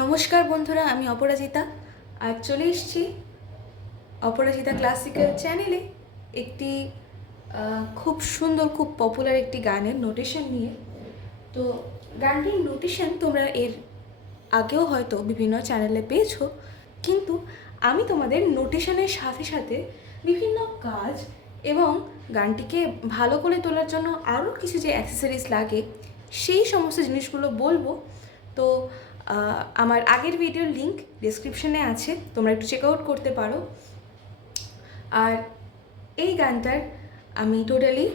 নমস্কার বন্ধুরা, আমি অপরাজিতা। আজ চলে এসেছি অপরাজিতা ক্লাসিক্যাল চ্যানেলে একটি খুব সুন্দর, খুব পপুলার একটি গানের নোটেশন নিয়ে। তো গানটির নোটেশন তোমরা এর আগেও হয়তো বিভিন্ন চ্যানেলে পেয়েছো, কিন্তু আমি তোমাদের নোটেশনের সাথে সাথে বিভিন্ন কাজ এবং গানটিকে ভালো করে তোলার জন্য আরও কিছু যে অ্যাক্সেসরিজ লাগে সেই সমস্ত জিনিসগুলো বলবো। তো আমার আগের ভিডিওর লিঙ্ক ডেসক্রিপশনে আছে, তোমরা একটু চেক আউট করতে পারো। আর এই গানটার আমি টোটালি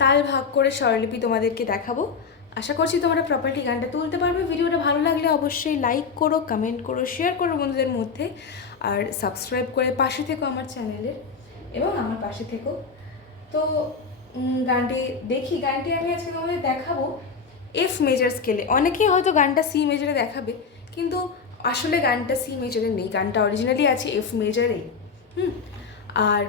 তাল ভাগ করে স্বরলিপি তোমাদেরকে দেখাবো। আশা করছি তোমরা প্রপারলি গানটা তুলতে পারবে। ভিডিওটা ভালো লাগলে অবশ্যই লাইক করো, কমেন্ট করো, শেয়ার করো বন্ধুদের মধ্যে, আর সাবস্ক্রাইব করে পাশে থেকো আমার চ্যানেলের এবং আমার পাশে থেকো। তো গানটি আমি আজকে তোমাদের দেখাবো এফ মেজর স্কেলে। অনেকেই হয়তো গানটা সি মেজরে দেখাবে, কিন্তু আসলে গানটা সি মেজরে নেই, গানটা অরিজিনালি আছে এফ মেজরে। আর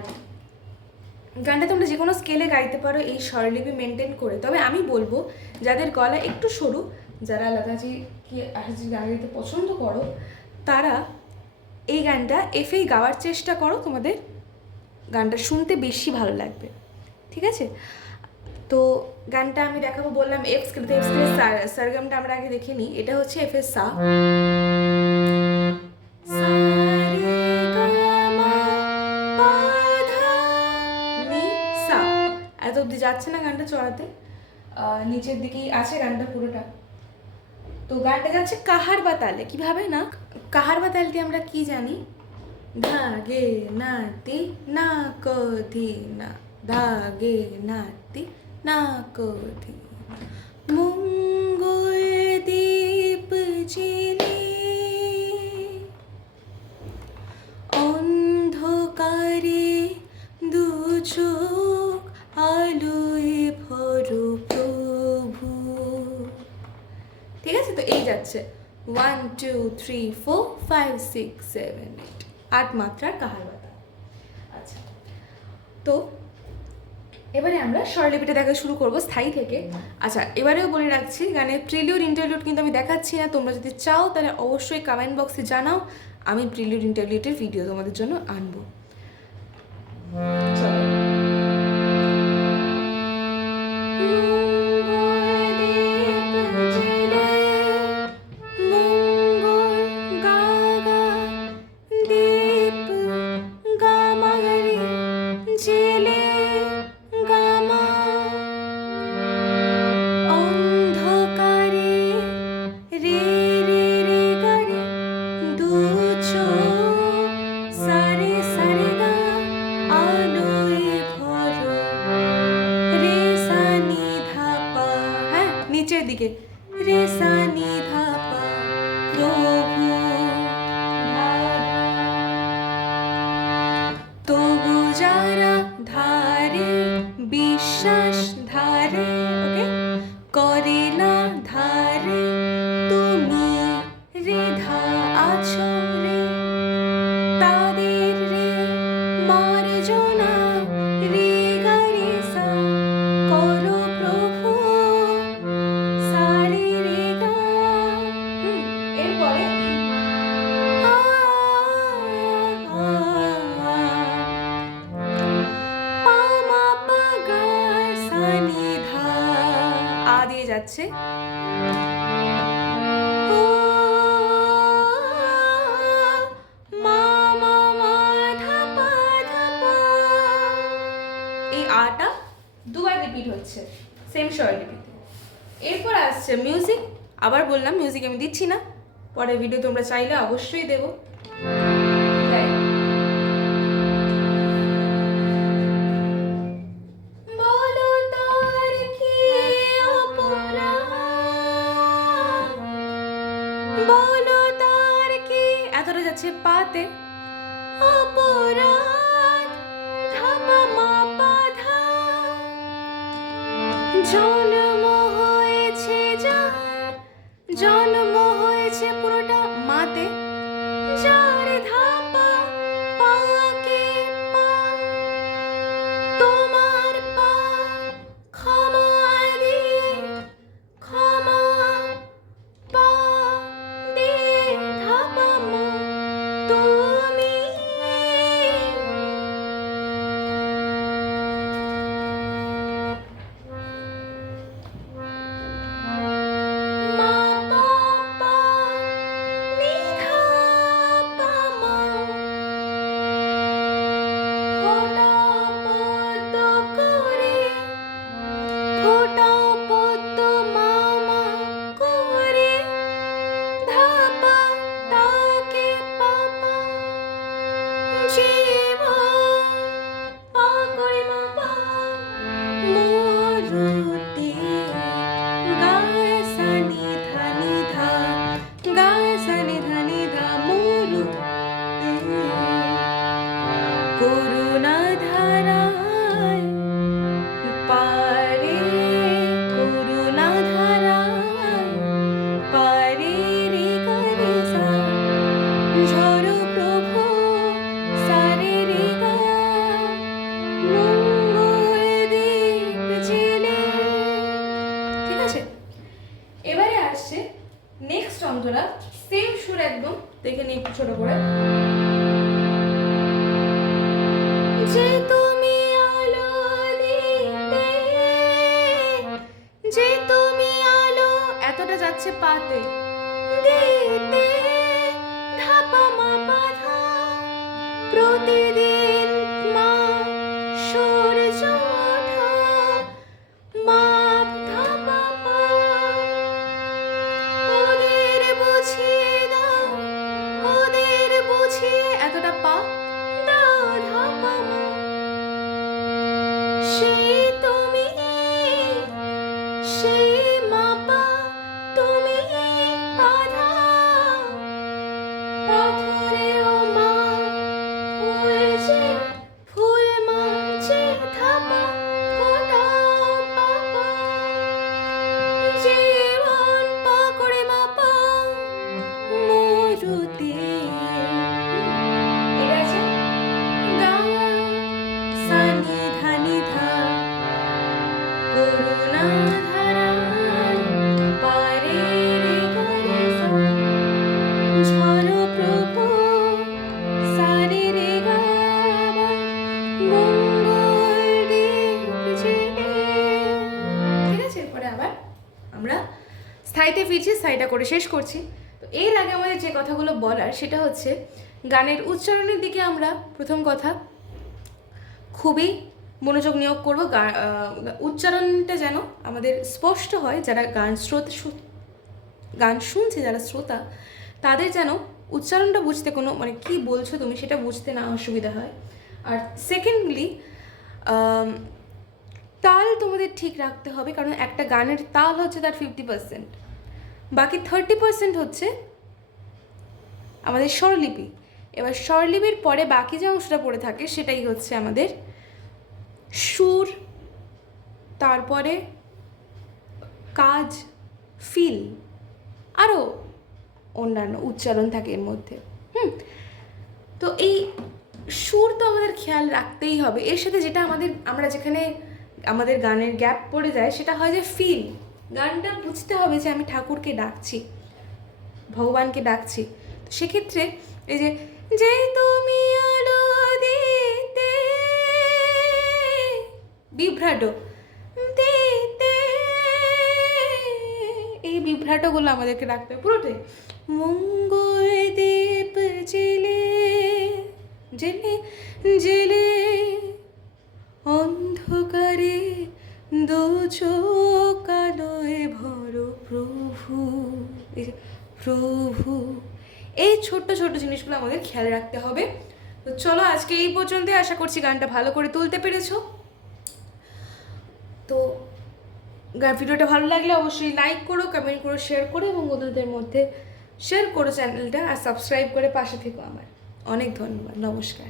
গানটা তোমরা যে কোনো স্কেলে গাইতে পারো এই স্বরলিপি মেনটেন করে। তবে আমি বলবো যাদের গলা একটু সরু, যারা লতাজিকে আরজির গান গাইতে পছন্দ করো, তারা এই গানটা এফেই গাওয়ার চেষ্টা করো, তোমাদের গানটা শুনতে বেশি ভালো লাগবে। ঠিক আছে? তো গানটা আমি দেখাবো, বললাম এফ স্কেলে। তো এফ স্কেলের সারগামটা আমরা আগে দেখে নিই। এটা হচ্ছে এফ এর সা, এত অব্দি যাচ্ছে না গানটা চড়াতে, নিচের দিকেই আছে গানটা পুরোটা। তো গানটা যাচ্ছে কাহার বা তালে। কীভাবে না, কাহার বা তালটি আমরা কি জানি, ধা গে না তি না কধি না, ধা গে না তি না কধি, মঙ্গল দীপ জেলে অন্ধকারে দু চোখ আলোয় ভরো প্রভু। ঠিক আছে? তো এই যাচ্ছে 1 2 3 4 5 6 7 8, 8 মাত্রার কাহার বাতা। আচ্ছা, তো এবারে আমরা স্বরলিপিটা দেখা শুরু করবো স্থায়ী থেকে। আচ্ছা, এবারেও বলে রাখছি, গানের প্রিলিউড ইন্টারলিউড কিন্তু আমি দেখাচ্ছি না। তোমরা যদি চাও তাহলে অবশ্যই কমেন্ট বক্সে জানাও, আমি প্রিলিউড ইন্টারলিউডের ভিডিও তোমাদের জন্য আনবো। নিচের দিকে রে সা নি ধা পা, প্রভু তবু যারা ধারে বিশ্বাস ধারে, ওকে, করে না ধারে তুমি রে ধা আছো রে, তাদের রে মার্জনা রে গা রে সা করো প্রভু সারে রে গা। এরপরে আ দিয়ে যাচ্ছে, এই আটা দুবার রিপিট হচ্ছে সেম স্বরলিপিতে। এরপর আসছে মিউজিক। আবার বললাম মিউজিক আমি দিচ্ছি না, পরের ভিডিও তোমরা চাইলে অবশ্যই দেবো। বলো তার কি, এতটা যাচ্ছে পাতে, অপরাধ ধাপা মা পা ধা, জন্ম হয়েছে যার, জন্ম হয়েছে পুরোটা মাতে, যার ধাপা পাকে পা, তোমার পা ক্ষমা দিয়ে, ক্ষমা পা দিয়ে সেম সুর একদম, দেখে নিই একটু ছোট করে। যে তুমি আলো দিতে, যে তুমি আলো, এতটা যাচ্ছে পাতে, দিতে ধাপা মা বাধা, প্রতিদিন মা সূর্য ওঠা, মা ধাপা মা, ওদের বুঝিয়ে দাও, ওদের বুঝিয়ে, এতটা পা, দাও ধাপা মা, সেই তুমি, সেই মাপা তুমি বাধা, পাথরেও মা হয়েছে ফুল, মাঝে ধাপা ফোটাও পাপা, জীবন পাকড়ে মাপা মরুতে। এটা আছে গা সানি ধানি ধা, করুণা ধারায় পারে রে গরে সা, ঝরো প্রভু সারে রে গা, মঙ্গল দীপ জেলে। ঠিক আছে, এরপরে আবার আমরা স্থায়ীতে ফিরছি, স্থায়ীটা করে শেষ করছি। তো এর আগে আমাদের যে কথাগুলো বলার সেটা হচ্ছে গানের উচ্চারণের দিকে আমরা প্রথম কথা খুবই মনোযোগ নিয়োগ করবো। উচ্চারণটা যেন আমাদের স্পষ্ট হয়, যারা গান শুনছে, যারা শ্রোতা, তাদের যেন উচ্চারণটা বুঝতে কোনো মানে কী বলছো তুমি সেটা বুঝতে না অসুবিধা হয়। আর সেকেন্ডলি তাল তোমাদের ঠিক রাখতে হবে, কারণ একটা গানের তাল হচ্ছে তার 50%, বাকি 30% হচ্ছে আমাদের স্বরলিপি। এবার স্বরলিপির পরে বাকি যে অংশটা পড়ে থাকে সেটাই হচ্ছে আমাদের সুর, তারপরে কাজ, ফিল, আরও অন্যান্য উচ্চারণ থাকে এর মধ্যে। তো এই সুর তো আমাদের খেয়াল রাখতেই হবে। এর সাথে যেটা আমরা যেখানে আমাদের গানের গ্যাপ পড়ে যায় সেটা হয় যে ফিল। গানটা বুঝতে হবে যে আমি ঠাকুরকে ডাকছি, ভগবানকে ডাকছি। তো সেক্ষেত্রে এই যে যে তুমি আলো দিতে, বিভ্রাটো দিতে, এই বিভ্রাটোগুলো আমাদেরকে রাখতে হবে পুরোটাই। মঙ্গল দীপ জেলে জেলে জেলে, অন্ধকারে দু চোখ আলোয় ভরো প্রভু, প্রভু। এই ছোট্ট ছোট্ট জিনিসগুলো আমাদের খেয়াল রাখতে হবে। তো চলো আজকে এই পর্যন্তই, আশা করছি গানটা ভালো করে তুলতে পেরেছো। তো ভিডিওটা ভালো লাগলে অবশ্যই লাইক করো, কমেন্ট করো, শেয়ার করো এবং বন্ধুদের মধ্যে শেয়ার করো চ্যানেলটা, আর সাবস্ক্রাইব করে পাশে থেকো আমার। অনেক ধন্যবাদ, নমস্কার।